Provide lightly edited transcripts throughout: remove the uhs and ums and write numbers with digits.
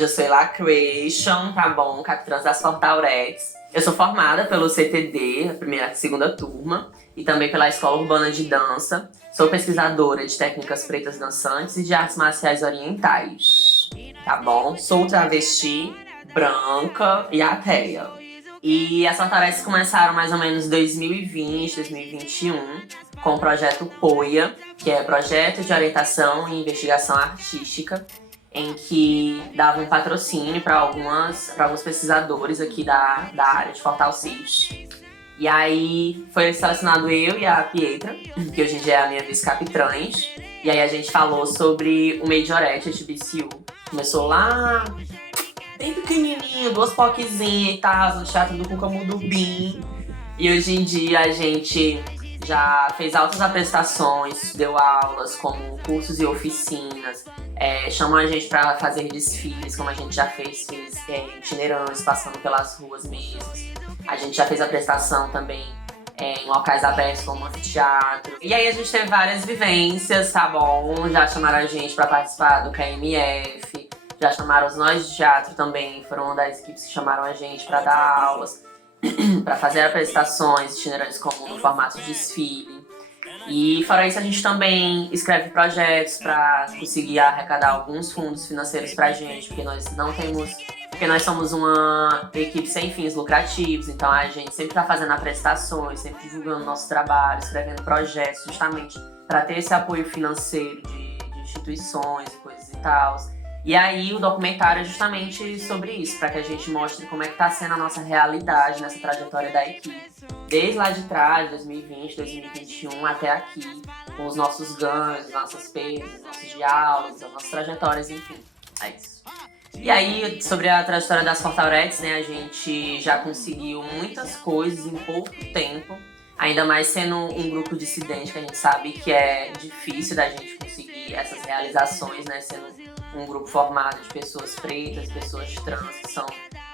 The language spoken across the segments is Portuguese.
eu sou La Creation, tá bom? Capitã das Fortauretes. Eu sou formada pelo CTD, a primeira e segunda turma, e também pela Escola Urbana de Dança. Sou pesquisadora de técnicas pretas dançantes e de artes marciais orientais, tá bom? Sou travesti, branca e ateia. E as Fortauretes começaram mais ou menos em 2020, 2021, com o projeto POIA, que é Projeto de Orientação e Investigação Artística, em que dava um patrocínio para alguns pesquisadores aqui da área de Fortalcid. E aí foi selecionado eu e a Pietra, que hoje em dia é a minha vice-capitães. E aí a gente falou sobre o Majorette HBCU. Começou lá, bem pequenininho, 2 poquezinhas e tal, no Teatro do Cucamudubim. E hoje em dia a gente já fez altas apresentações, deu aulas como cursos e oficinas, chamam a gente para fazer desfiles, como a gente já fez desfiles itinerantes, passando pelas ruas mesmo. A gente já fez apresentação também em locais abertos, como anfiteatro. E aí a gente teve várias vivências, tá bom? Já chamaram a gente para participar do KMF, já chamaram os Nós de Teatro também, foram uma das equipes que chamaram a gente para dar aulas, para fazer apresentações itinerantes como no formato de desfile. E fora isso, a gente também escreve projetos para conseguir arrecadar alguns fundos financeiros pra gente, porque nós somos uma equipe sem fins lucrativos, então a gente sempre está fazendo apresentações, sempre divulgando nosso trabalho, escrevendo projetos, justamente para ter esse apoio financeiro de instituições e coisas e tal. E aí o documentário é justamente sobre isso, para que a gente mostre como é que está sendo a nossa realidade nessa trajetória da equipe. Desde lá de trás, 2020, 2021, até aqui, com os nossos ganhos, nossas perdas, nossos diálogos, as nossas trajetórias, enfim. É isso. E aí, sobre a trajetória das Fortauretes, né, a gente já conseguiu muitas coisas em pouco tempo. Ainda mais sendo um grupo dissidente, que a gente sabe que é difícil da gente conseguir essas realizações, né, sendo um grupo formado de pessoas pretas, pessoas trans, que são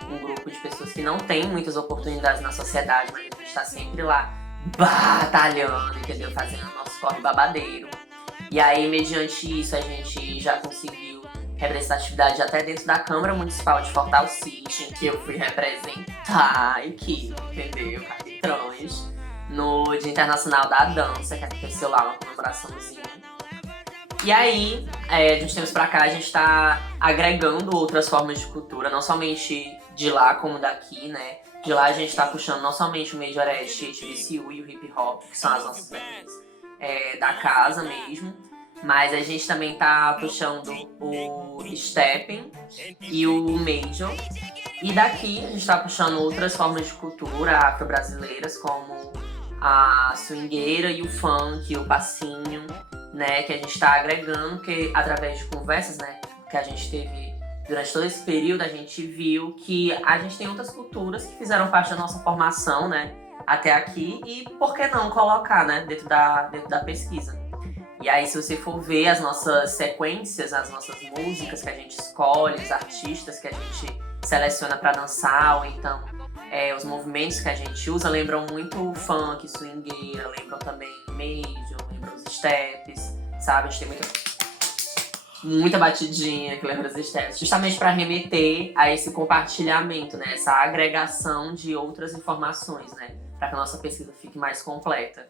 um grupo de pessoas que não têm muitas oportunidades na sociedade, mas a gente está sempre lá batalhando, entendeu? Fazendo o nosso corre babadeiro. E aí, mediante isso, a gente já conseguiu representatividade até dentro da Câmara Municipal de Fortalcid, em que eu fui representar a equipe, entendeu? Capitães, no Dia Internacional da Dança, que aconteceu lá, uma comemoraçãozinha. E aí, de uns tempos pra cá, a gente tá agregando outras formas de cultura, não somente de lá como daqui, né? De lá a gente tá puxando não somente o Majorette, HBCU e o hip hop, que são as nossas vertentes da casa mesmo, mas a gente também tá puxando o stepping e o major. E daqui a gente tá puxando outras formas de cultura afro-brasileiras, como a swingueira e o funk, o passinho, né, que a gente está agregando, porque através de conversas, né, que a gente teve durante todo esse período, a gente viu que a gente tem outras culturas que fizeram parte da nossa formação, né, até aqui, e por que não colocar, né, dentro da pesquisa. E aí, se você for ver as nossas sequências, as nossas músicas que a gente escolhe, os artistas que a gente seleciona para dançar, ou então os movimentos que a gente usa, lembram muito funk, swingueira, lembram também major, lembram os steps, sabe? A gente tem muita batidinha que lembra os steps, justamente para remeter a esse compartilhamento, né? Essa agregação de outras informações, né? Para que a nossa pesquisa fique mais completa.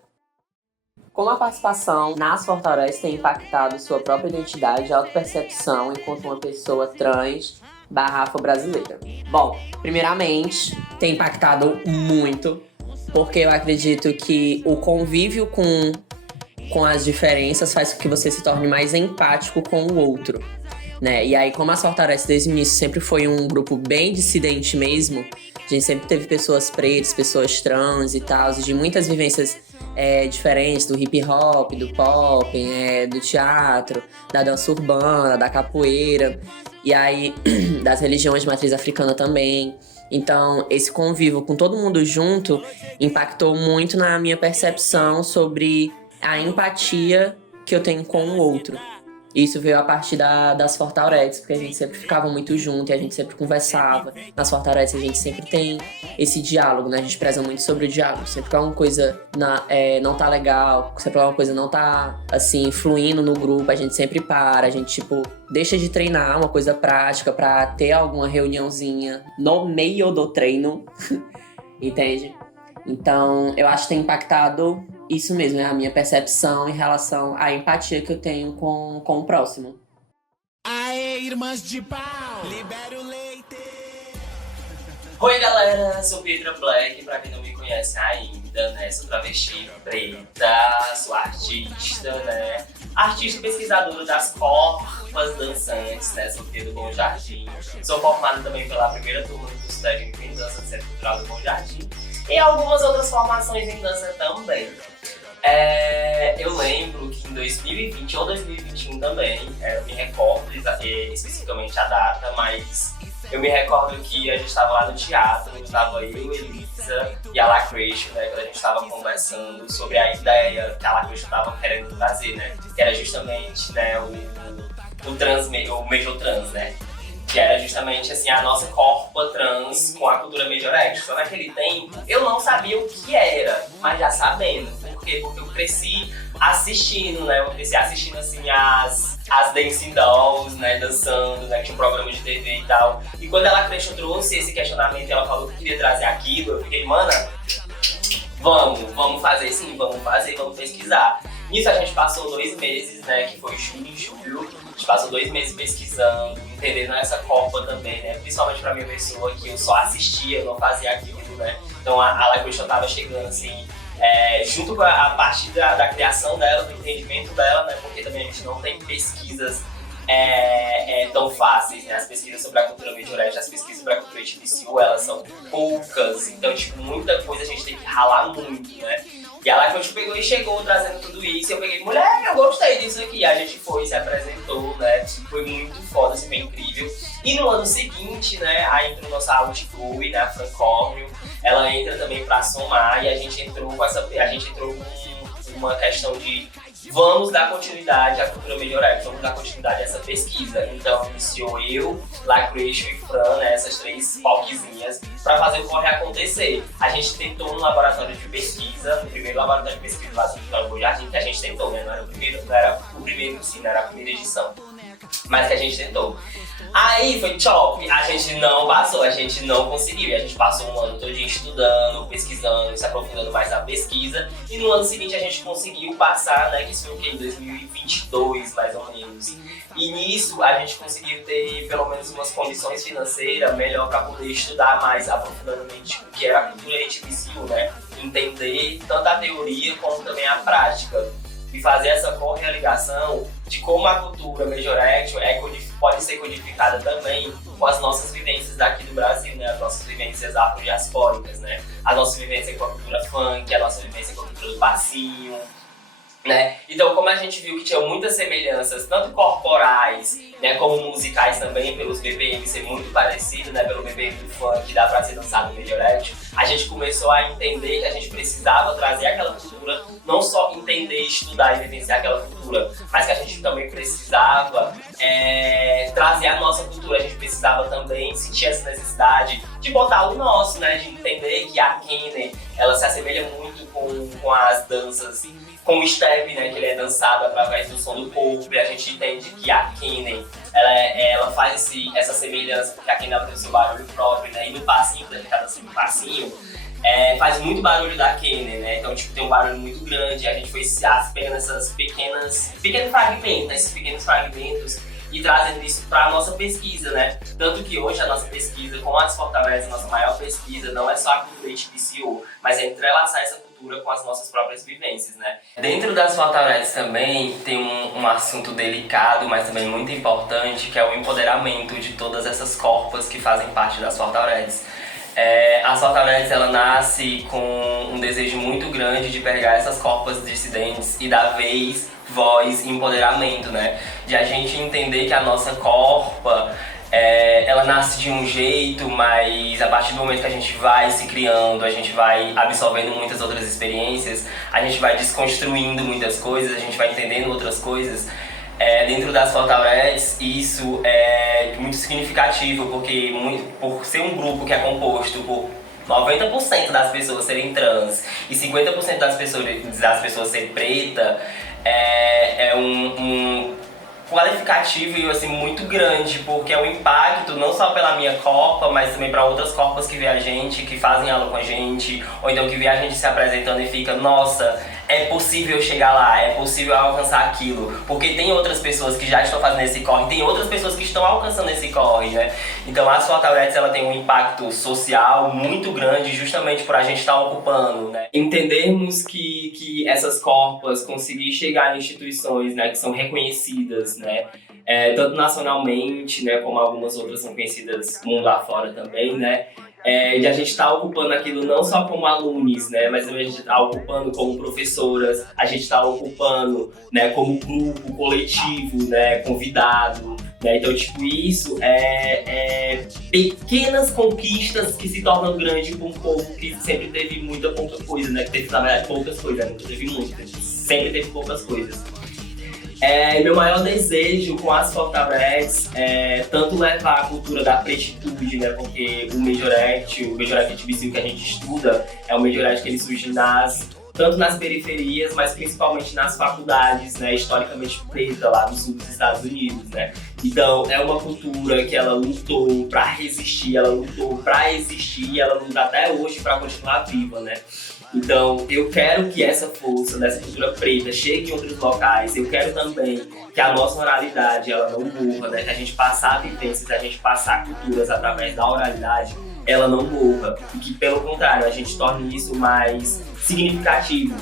Como a participação nas Fortauretes tem impactado sua própria identidade e autopercepção enquanto uma pessoa trans afro-brasileira? Bom, primeiramente, tem impactado muito, porque eu acredito que o convívio com as diferenças faz com que você se torne mais empático com o outro, né? E aí, como as Fortauretes desde o início sempre foi um grupo bem dissidente mesmo, a gente sempre teve pessoas pretas, pessoas trans e tal, de muitas vivências diferentes do hip hop, do pop, do teatro, da dança urbana, da capoeira, e aí das religiões de matriz africana também. Então, esse convívio com todo mundo junto impactou muito na minha percepção sobre a empatia que eu tenho com o outro. E isso veio a partir das Fortauretes, porque a gente sempre ficava muito junto e a gente sempre conversava. Nas Fortauretes a gente sempre tem esse diálogo, né? A gente preza muito sobre o diálogo. Sempre que alguma coisa não tá legal, sempre que alguma coisa não tá, assim, fluindo no grupo, a gente sempre para, a gente, tipo, deixa de treinar uma coisa prática pra ter alguma reuniãozinha no meio do treino, entende? Então, eu acho que tem impactado isso mesmo, é a minha percepção em relação à empatia que eu tenho com o próximo. Aê, irmãs de pau, libera o leite! Oi galera, sou Pedra Black, pra quem não me conhece ainda, né, sou travesti preta, sou artista, né, artista pesquisadora das corpas dançantes, né, sou filha do Bom Jardim, sou formada também pela primeira turma do curso técnico em dança do Centro Cultural do Bom Jardim e algumas outras formações em dança também. Eu lembro que em 2020 ou 2021 também, eu me recordo especificamente a data, mas eu me recordo que a gente estava lá no teatro, estava eu, Elisa e a Lacration, né, quando a gente estava conversando sobre a ideia que a Lacration estava querendo trazer, né, que era justamente, né, o Major-Trans, né, que era justamente assim, a nossa corpa trans com a cultura Majorette. Só naquele tempo eu não sabia o que era, mas já sabendo. Por quê? Porque eu cresci assistindo, né? Eu cresci assistindo assim as Dancing Dolls, né? Dançando, né? Tinha um programa de TV e tal. E quando ela cresceu, trouxe esse questionamento e ela falou que queria trazer aquilo, eu fiquei, mana, vamos fazer sim, vamos pesquisar. Nisso a gente passou 2 meses, né? Que foi junho e julho. A gente passou 2 meses pesquisando, entendendo essa Copa também, né? Principalmente pra minha pessoa, que eu só assistia, eu não fazia aquilo, né? Então a Lacration tava chegando assim, junto com a partir da criação dela, do entendimento dela, né? Porque também a gente não tem pesquisas tão fáceis, né? As pesquisas sobre a cultura Majorette, as pesquisas sobre a cultura HBCU, elas são poucas, então, tipo, muita coisa a gente tem que ralar muito, né? E a Lacration pegou e chegou trazendo tudo isso, e eu peguei, mulher, eu gostei disso aqui. A gente foi, se apresentou, né? Foi muito foda, assim, foi incrível. E no ano seguinte, né, aí entrou nossa Outgoing, né, a Francórnio, ela entra também pra somar, e a gente entrou com uma questão de vamos dar continuidade à cultura Majorette, vamos dar continuidade a essa pesquisa. Então iniciou eu, Lacration e Fran, né, essas 3 palquezinhas, para fazer o corre acontecer. A gente tentou no laboratório de pesquisa, no primeiro laboratório de pesquisa lá do Bom Jardim, que a gente tentou, né, não era o primeiro em si, não era a primeira edição, mas que a gente tentou. Aí foi top, a gente não passou, a gente não conseguiu. E a gente passou um ano todo estudando, pesquisando, se aprofundando mais na pesquisa. E no ano seguinte a gente conseguiu passar, né, que isso foi o quê? Em 2022, mais ou menos. E nisso a gente conseguiu ter pelo menos umas condições financeiras melhor para poder estudar mais aprofundadamente o que era a cultura HBCU, né? Entender tanto a teoria como também a prática. E fazer essa correligação de como a cultura Majorette pode ser codificada também com as nossas vivências daqui do Brasil, né? As nossas vivências afrodiaspóricas, né? A nossa vivência com a cultura funk, a nossa vivência com a cultura do passinho, né? Então, como a gente viu que tinha muitas semelhanças, tanto corporais, né, como musicais também, pelos BPM ser muito parecido, né, pelo BPM do funk que dá pra ser dançado no Majorette, a gente começou a entender que a gente precisava trazer aquela cultura, não só entender, estudar e vivenciar aquela cultura, mas que a gente também precisava trazer a nossa cultura, a gente precisava também sentir essa necessidade de botar o nosso, né, de entender que a Kenny, ela se assemelha muito com as danças, com o step, né, que ele é dançado através do som do corpo, e a gente entende que a Kenny, ela faz essa semelhança, porque a Kenny ela tem o seu barulho próprio, né, e no passinho, quando a gente tá dançando no passinho, faz muito barulho da Kenny, né, então tipo, tem um barulho muito grande, a gente foi pegando essas pequenos fragmentos, né, esses pequenos fragmentos, e trazendo isso para a nossa pesquisa, né? Tanto que hoje a nossa pesquisa com as Fortalezas, a nossa maior pesquisa, não é só a cultura HBCU, mas é entrelaçar essa cultura com as nossas próprias vivências, né? Dentro das Fortalezas também tem um assunto delicado, mas também muito importante, que é o empoderamento de todas essas corpas que fazem parte das Fortalezas. A Fortaleza, ela nasce com um desejo muito grande de pegar essas corpas dissidentes e dar vez, voz e empoderamento, né? De a gente entender que a nossa corpa, ela nasce de um jeito, mas a partir do momento que a gente vai se criando, a gente vai absorvendo muitas outras experiências, a gente vai desconstruindo muitas coisas, a gente vai entendendo outras coisas, Dentro das Fortalezas, isso é muito significativo, porque por ser um grupo que é composto por 90% das pessoas serem trans e 50% das pessoas serem preta, é um qualificativo assim, muito grande, porque é um impacto não só pela minha corpa, mas também para outras corpas que vê a gente, que fazem aula com a gente, ou então que vê a gente se apresentando e fica, nossa, é possível chegar lá, é possível alcançar aquilo, porque tem outras pessoas que já estão fazendo esse corre, tem outras pessoas que estão alcançando esse corre, né? Então a Fortalezas, ela tem um impacto social muito grande justamente por a gente estar ocupando, né? Entendermos que essas corpas conseguir chegar em instituições, né, que são reconhecidas, né, tanto nacionalmente, né, como algumas outras são conhecidas mundo afora também, né? De a gente estar ocupando aquilo não só como alunos, né, mas também a gente está ocupando como professoras, a gente está ocupando, né, como grupo, coletivo, né, convidado, né, então tipo isso pequenas conquistas que se tornam grandes para um povo que sempre teve muita pouca coisa, né, que teve na verdade poucas coisas, né, nunca teve muitas, sempre teve poucas coisas. Meu maior desejo com as Fortalezas é tanto levar a cultura da pretitude, né? Porque o Majorette TBC que a gente estuda é um Majorette que ele surge tanto nas periferias, mas principalmente nas faculdades, né? Historicamente preta lá do sul dos Estados Unidos, né? Então é uma cultura que ela lutou para resistir, ela lutou para existir e ela luta até hoje para continuar viva, né? Então, eu quero que essa força dessa cultura preta chegue em outros locais. Eu quero também que a nossa oralidade ela não morra, né? Que a gente passar vivências, a gente passar culturas através da oralidade, ela não morra. E que, pelo contrário, a gente torne isso mais significativo.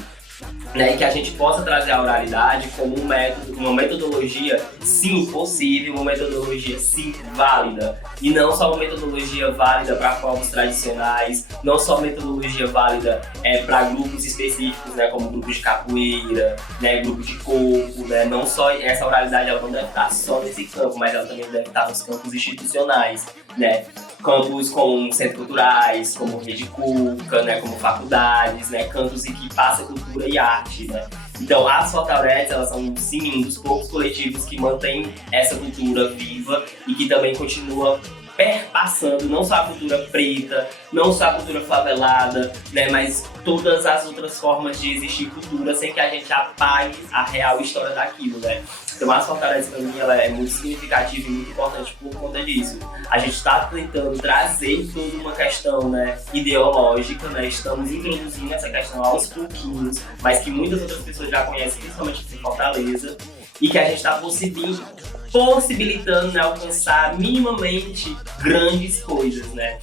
Né, e que a gente possa trazer a oralidade como um método, uma metodologia sim possível, uma metodologia sim válida. E não só uma metodologia válida para povos tradicionais, não só uma metodologia válida para grupos específicos, né, como grupos de capoeira, né, grupos de corpo, né, não só essa oralidade ela não deve estar só nesse campo, mas ela também deve estar nos campos institucionais, né. Campos como centros culturais, como rede culta, né, como faculdades, né, campos em que passa cultura e arte, né. Então as Fortalezas, elas são sim um dos poucos coletivos que mantém essa cultura viva e que também continua perpassando não só a cultura preta, não só a cultura favelada, né, mas todas as outras formas de existir cultura sem que a gente apague a real história daquilo, né. Então as Fortalezas, para mim, ela é muito significativa e muito importante por conta disso. A gente está tentando trazer toda uma questão, né, ideológica, né, estamos introduzindo essa questão aos pouquinhos, mas que muitas outras pessoas já conhecem, principalmente em Fortaleza, e que a gente está possibilitando, né, alcançar minimamente grandes coisas, né.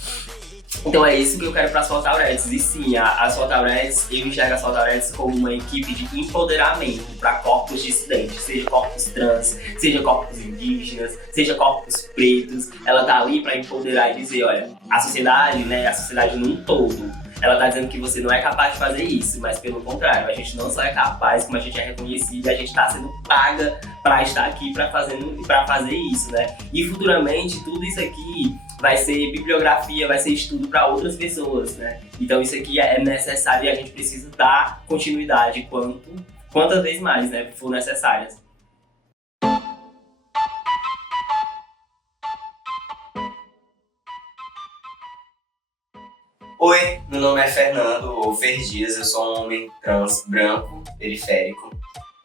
Então é isso que eu quero para as Fortalezas. E sim, as Fortalezas, eu enxergo as Fortalezas como uma equipe de empoderamento para corpos dissidentes, seja corpos trans, seja corpos indígenas, seja corpos pretos. Ela tá ali para empoderar e dizer, olha, a sociedade, né, a sociedade num todo, ela tá dizendo que você não é capaz de fazer isso, mas pelo contrário, a gente não só é capaz, como a gente é reconhecido, a gente está sendo paga para estar aqui para fazer isso, né? E futuramente tudo isso aqui vai ser bibliografia, vai ser estudo para outras pessoas, né? Então isso aqui é necessário e a gente precisa dar continuidade quantas vezes mais, né, for necessárias. Oi, meu nome é Fernando, ou Fer Dias, eu sou um homem trans branco, periférico.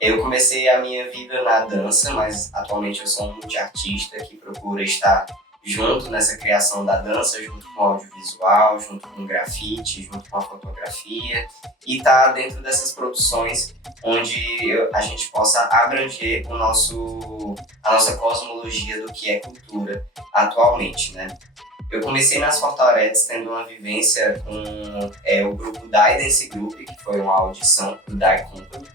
Eu comecei a minha vida na dança, mas atualmente eu sou um multiartista que procura estar junto nessa criação da dança, junto com o audiovisual, junto com o grafite, junto com a fotografia, e tá dentro dessas produções onde a gente possa abranger a nossa cosmologia do que é cultura atualmente, né? Eu comecei nas Fortalezas tendo uma vivência com o grupo Die Dance Group, que foi uma audição do Die Company,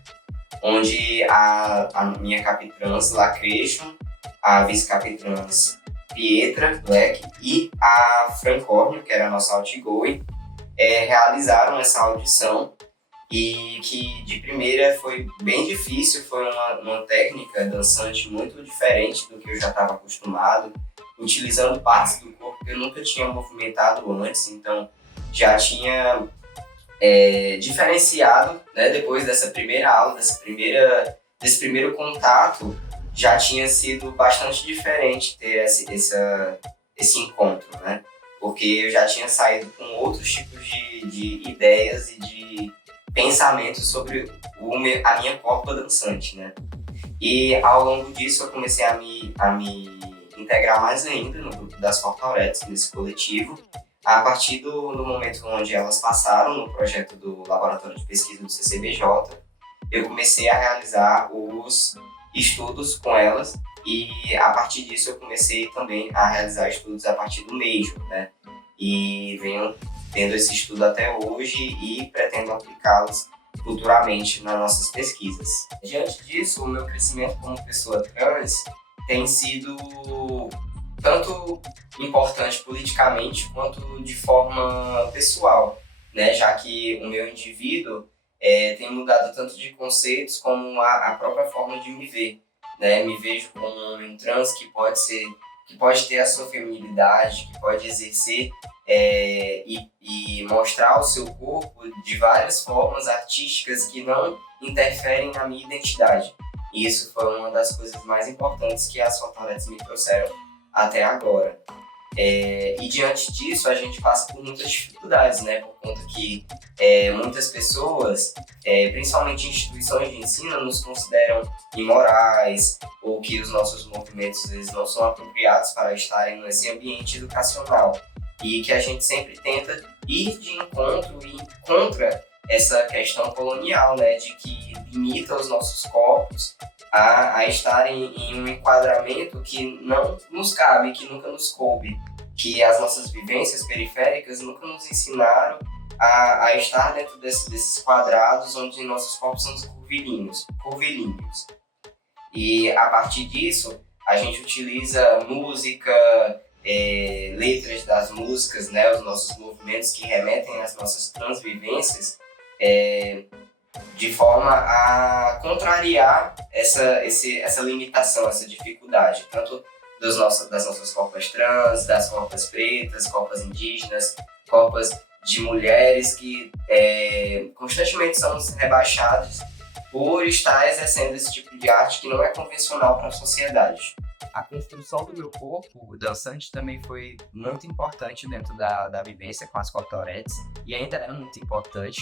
onde a minha capitrans Lacretion, a vice-capitrans Pietra Black e a Francornio, que era a nossa outgoing, realizaram essa audição e que de primeira foi bem difícil, foi uma técnica dançante muito diferente do que eu já estava acostumado, utilizando partes do corpo que eu nunca tinha movimentado antes, então já tinha diferenciado, né, depois dessa primeira aula, desse primeiro contato já tinha sido bastante diferente ter esse encontro, né? Porque eu já tinha saído com outros tipos de ideias e de pensamentos sobre a minha corpa dançante, né? E ao longo disso eu comecei a me integrar mais ainda no grupo das Fortauretes, nesse coletivo, a partir do momento onde elas passaram no projeto do Laboratório de Pesquisa do CCBJ. Eu comecei a realizar os estudos com elas e a partir disso eu comecei também a realizar estudos a partir do Major, né? E venho tendo esse estudo até hoje e pretendo aplicá-los futuramente nas nossas pesquisas. Diante disso, o meu crescimento como pessoa trans tem sido tanto importante politicamente quanto de forma pessoal, né? Já que o meu indivíduo tem mudado tanto de conceitos como a própria forma de me ver, né? Me vejo como um homem trans que pode ter a sua feminilidade, que pode exercer e mostrar o seu corpo de várias formas artísticas que não interferem na minha identidade. E isso foi uma das coisas mais importantes que as Fortauretes me trouxeram até agora. E diante disso, a gente passa por muitas dificuldades, né? Por conta que muitas pessoas, principalmente instituições de ensino, nos consideram imorais ou que os nossos movimentos eles não são apropriados para estarem nesse ambiente educacional. E que a gente sempre tenta ir de encontro e contra essa questão colonial, né? De que limita os nossos corpos a estarem em um enquadramento que não nos cabe, que nunca nos coube, que as nossas vivências periféricas nunca nos ensinaram a estar dentro desses quadrados onde nossos corpos são curvilíneos. E a partir disso, a gente utiliza música, letras das músicas, né, os nossos movimentos que remetem às nossas transvivências, de forma a contrariar essa limitação, essa dificuldade, tanto das nossas corpas trans, das corpas pretas, corpas indígenas, corpas de mulheres que constantemente são rebaixadas por estar exercendo esse tipo de arte que não é convencional para a sociedade. A construção do meu corpo dançante também foi muito importante dentro da vivência com as Fortauretes e ainda é muito importante,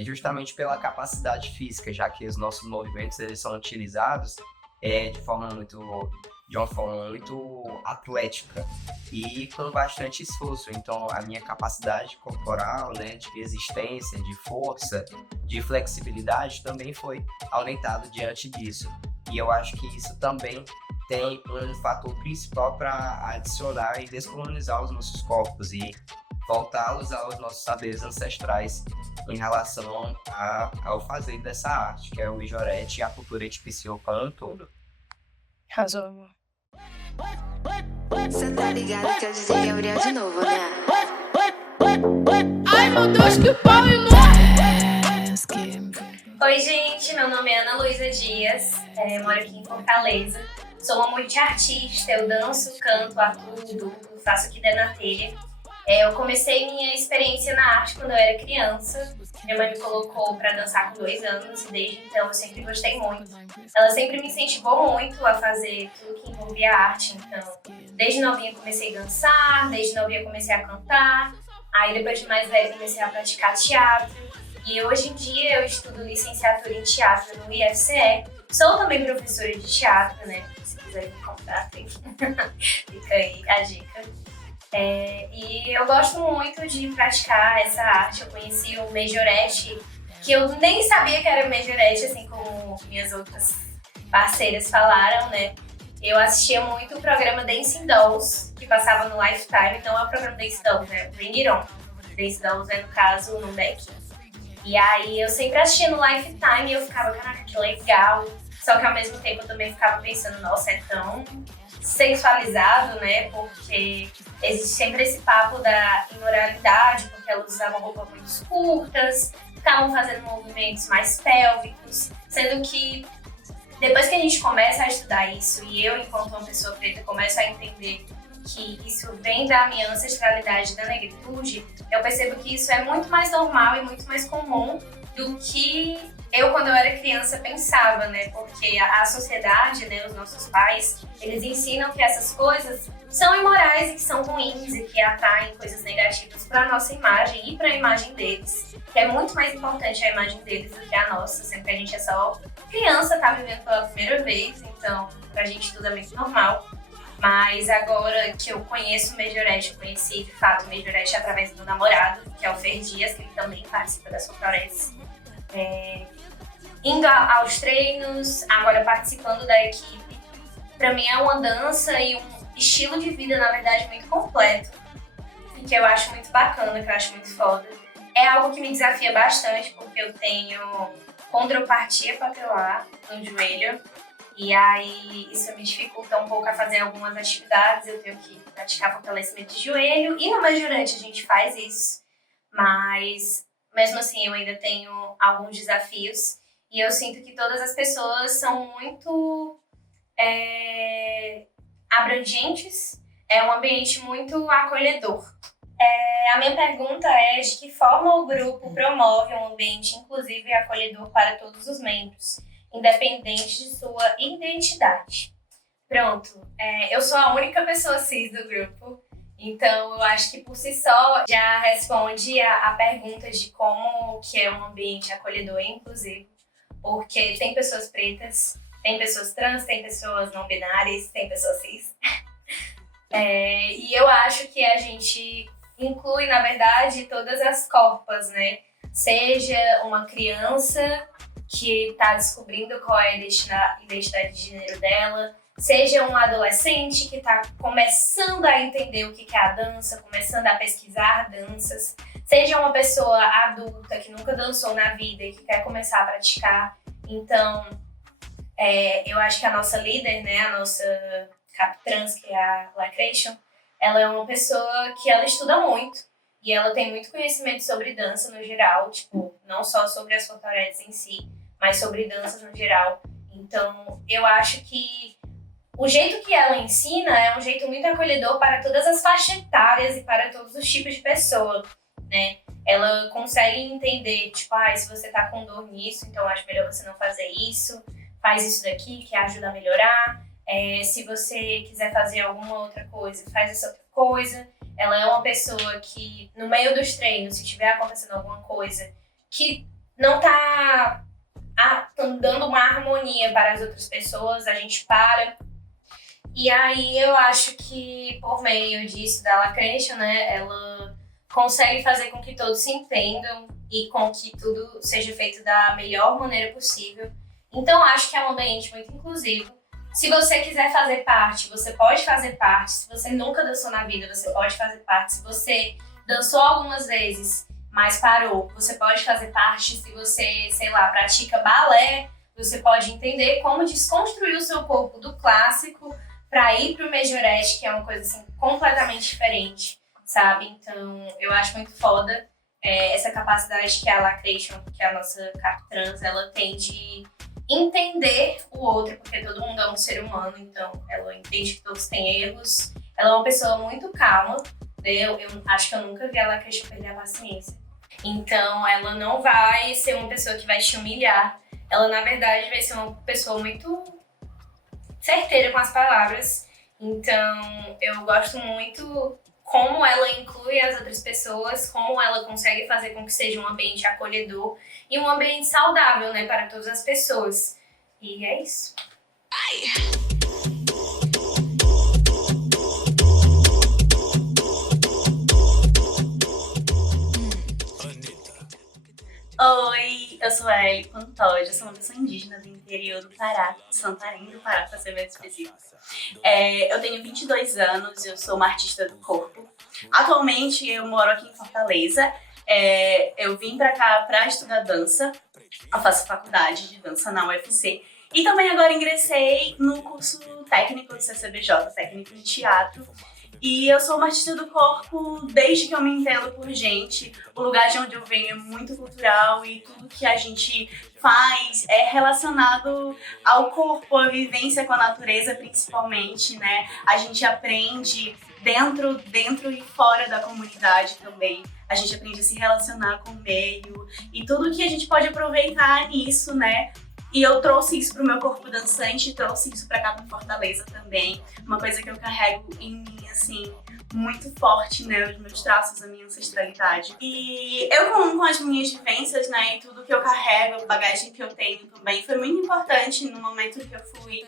justamente pela capacidade física, já que os nossos movimentos eles são utilizados de uma forma muito atlética e com bastante esforço. Então a minha capacidade corporal, né, de resistência, de força, de flexibilidade também foi aumentado diante disso. E eu acho que isso também tem um fator principal para adicionar e descolonizar os nossos corpos e voltá-los aos nossos saberes ancestrais em relação ao fazer dessa arte, que é o Majorette e a cultura etipiciô como um todo. Arrasou, amor. Cê tá ligado que eu disse Gabriel de novo, né? Ai, meu Deus, que pau Oi, gente, meu nome é Ana Luísa Dias, moro aqui em Fortaleza. Sou uma multiartista, eu danço, canto, atuo, dublo, faço o que der na telha. Eu comecei minha experiência na arte quando eu era criança. Minha mãe me colocou para dançar com 2 anos e desde então eu sempre gostei muito. Ela sempre me incentivou muito a fazer tudo que envolvia arte. Então, desde novinha comecei a dançar, desde novinha comecei a cantar. Aí depois de mais velha comecei a praticar teatro. E hoje em dia eu estudo licenciatura em teatro no IFCE. Sou também professora de teatro, né? Se quiserem me contratem. Fica aí a dica. E eu gosto muito de praticar essa arte. Eu conheci o Majorette, que eu nem sabia que era Majorette, assim como minhas outras parceiras falaram, né? Eu assistia muito o programa Dancing Dolls, que passava no Lifetime. Não é o programa Dancing Dolls, né? Bring It On. Dancing Dolls é, no caso, o nome da equipe. E aí eu sempre assistia no Lifetime e eu ficava, caraca, que legal. Só que ao mesmo tempo eu também ficava pensando, nossa, é tão sexualizado, né? Porque existe sempre esse papo da imoralidade, porque elas usavam roupas muito curtas, ficavam fazendo movimentos mais pélvicos, sendo que depois que a gente começa a estudar isso, e eu, enquanto uma pessoa preta, começo a entender que isso vem da minha ancestralidade da negritude, eu percebo que isso é muito mais normal e muito mais comum do que eu, quando eu era criança, pensava, né? Porque a sociedade, né, os nossos pais, eles ensinam que essas coisas são imorais e que são ruins e que atraem coisas negativas para a nossa imagem e para a imagem deles. Que é muito mais importante a imagem deles do que a nossa, sendo que a gente é só criança, tá vivendo pela primeira vez, então pra gente tudo é muito normal. Mas agora que eu conheço o Majorette, eu conheci de fato o Majorette através do namorado, que é o Fer Dias, que ele também participa das Florets. Indo aos treinos, agora participando da equipe, pra mim é uma dança e um estilo de vida, na verdade, muito completo, e que eu acho muito bacana, que eu acho muito foda. É algo que me desafia bastante, porque eu tenho condropatia patelar no joelho, e aí isso me dificulta um pouco a fazer algumas atividades, eu tenho que praticar fortalecimento de joelho, e no Majorette a gente faz isso, mas mesmo assim eu ainda tenho alguns desafios, e eu sinto que todas as pessoas são muito abrangentes, é um ambiente muito acolhedor. A minha pergunta é de que forma o grupo promove um ambiente inclusivo e acolhedor para todos os membros, independente de sua identidade. Pronto, eu sou a única pessoa cis do grupo, então eu acho que por si só já responde a pergunta de como que é um ambiente acolhedor e inclusivo, porque tem pessoas pretas, tem pessoas trans, tem pessoas não binárias, tem pessoas cis. E eu acho que a gente inclui, na verdade, todas as corpas, né? Seja uma criança que está descobrindo qual é a identidade de gênero dela, seja um adolescente que está começando a entender o que é a dança, começando a pesquisar danças, seja uma pessoa adulta que nunca dançou na vida e que quer começar a praticar. Então, eu acho que a nossa líder, né, a nossa Captrans, que é a Lacration, ela é uma pessoa que ela estuda muito e ela tem muito conhecimento sobre dança no geral, tipo, não só sobre as Florets em si, mas sobre danças no geral. Então, eu acho que o jeito que ela ensina é um jeito muito acolhedor para todas as faixas etárias e para todos os tipos de pessoa, né? Ela consegue entender, tipo, se você tá com dor nisso, então acho melhor você não fazer isso, faz isso daqui que ajuda a melhorar. Se você quiser fazer alguma outra coisa, faz essa outra coisa. Ela é uma pessoa que, no meio dos treinos, se tiver acontecendo alguma coisa que não tá dando uma harmonia para as outras pessoas, a gente para. E aí eu acho que, por meio disso, da Lacration, né, ela consegue fazer com que todos se entendam e com que tudo seja feito da melhor maneira possível. Então, acho que é um ambiente muito inclusivo. Se você quiser fazer parte, você pode fazer parte. Se você nunca dançou na vida, você pode fazer parte. Se você dançou algumas vezes, mas parou, você pode fazer parte. Se você, sei lá, pratica balé, você pode entender como desconstruir o seu corpo do clássico para ir pro Majorette, que é uma coisa assim completamente diferente, sabe? Então, eu acho muito foda essa capacidade que a Lacration, que é a nossa Captrans, ela tem de entender o outro, porque todo mundo é um ser humano, então ela entende que todos têm erros. Ela é uma pessoa muito calma, né? Eu acho que eu nunca vi a Lacration perder a paciência. Então, ela não vai ser uma pessoa que vai te humilhar. Ela, na verdade, vai ser uma pessoa muito certeira com as palavras. Então, eu gosto muito como ela inclui as outras pessoas, como ela consegue fazer com que seja um ambiente acolhedor e um ambiente saudável, né, para todas as pessoas. E é isso. Oi, eu sou a Eli Pantoja, sou uma pessoa indígena do interior do Pará, de Santarém do Pará, para ser mais específico. Eu tenho 22 anos, eu sou uma artista do corpo. Atualmente eu moro aqui em Fortaleza. Eu vim pra cá pra estudar dança, eu faço faculdade de dança na UFC. E também agora ingressei no curso técnico do CCBJ, técnico em teatro. E eu sou uma artista do corpo desde que eu me entendo por gente. O lugar de onde eu venho é muito cultural e tudo que a gente faz é relacionado ao corpo, a vivência com a natureza principalmente, né? A gente aprende dentro e fora da comunidade também. A gente aprende a se relacionar com o meio e tudo que a gente pode aproveitar nisso, né? E eu trouxe isso pro meu corpo dançante, trouxe isso pra cá pra Fortaleza também. Uma coisa que eu carrego em mim, assim, muito forte, né? Os meus traços, a minha ancestralidade. E eu com as minhas vivências, né? E tudo que eu carrego, a bagagem que eu tenho também, foi muito importante no momento que eu fui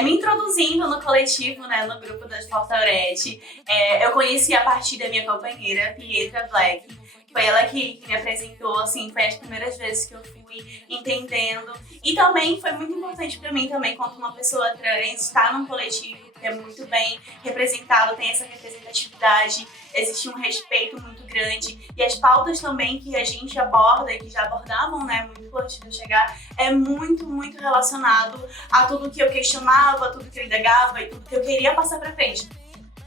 me introduzindo no coletivo, né? No grupo das Fortaurete. Eu conheci a partir da minha companheira, Pietra Black. Foi ela que me apresentou, assim, foi as primeiras vezes que eu fui entendendo. E também foi muito importante pra mim também, quanto uma pessoa trans, estar num coletivo que é muito bem representado, tem essa representatividade, existe um respeito muito grande. E as pautas também que a gente aborda e que já abordavam, né, muito antes de eu chegar, é muito, muito relacionado a tudo que eu questionava, tudo que eu indagava e tudo que eu queria passar pra frente.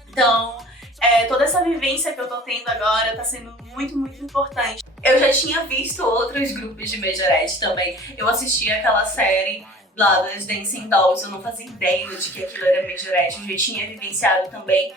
Então, toda essa vivência que eu tô tendo agora tá sendo muito, muito importante. Eu já tinha visto outros grupos de majorette também. Eu assisti aquela série lá das Dancing Dolls, eu não fazia ideia de que aquilo era majorette. Eu já tinha vivenciado também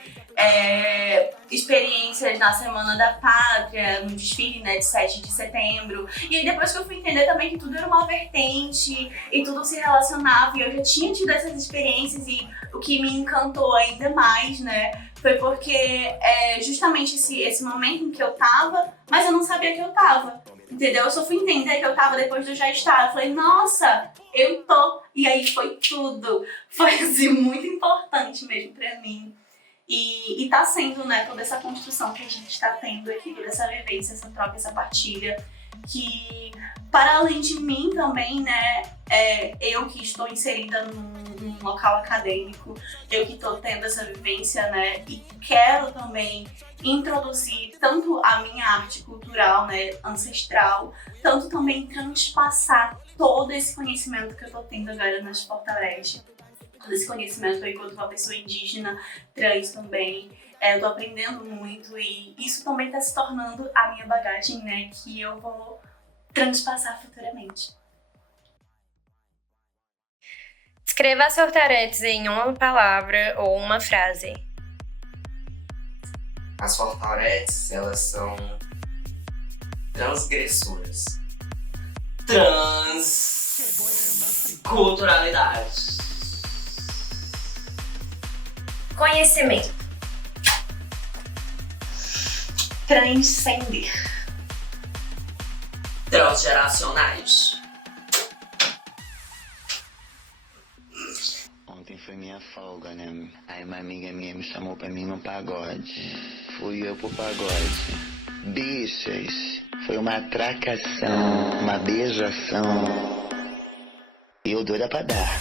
experiências na Semana da Pátria, no desfile, né, de 7 de setembro. E aí depois que eu fui entender também que tudo era uma vertente e tudo se relacionava, e eu já tinha tido essas experiências, e o que me encantou ainda mais, né, foi porque justamente esse momento em que eu tava, mas eu não sabia que eu tava, entendeu? Eu só fui entender que eu tava depois de eu já estar. Eu falei, nossa, eu tô. E aí foi tudo. Foi, assim, muito importante mesmo pra mim. E tá sendo, né, toda essa construção que a gente tá tendo aqui, toda essa vivência, essa troca, essa partilha, que para além de mim também, né, eu que estou inserida num local acadêmico, eu que estou tendo essa vivência, né, e quero também introduzir tanto a minha arte cultural, né, ancestral, tanto também transpassar todo esse conhecimento que eu estou tendo agora nas Fortaleza. Todo esse conhecimento aí enquanto uma pessoa indígena, trans também. Eu tô aprendendo muito e isso também tá se tornando a minha bagagem, né, que eu vou transpassar futuramente. Escreva as Fortaretes em uma palavra ou uma frase. As Fortauretes, elas são transgressoras. Transculturalidade. Conhecimento. Transcender. Transgeracionais. Ontem foi minha folga, né? Aí uma amiga minha me chamou pra mim no pagode. Fui eu pro pagode. Bichas, foi uma atracação, uma beijação. E eu doida pra dar.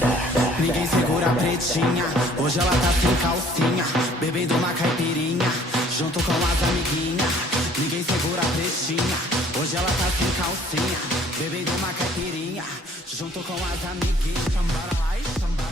Ninguém segura a pretinha, hoje ela tá sem calcinha, bebendo uma caipirinha, junto com as amiguinhas. Ninguém segura a pretinha, hoje ela tá sem calcinha, bebendo uma caipirinha, junto com as amiguinhas. Chambara lá e chambara.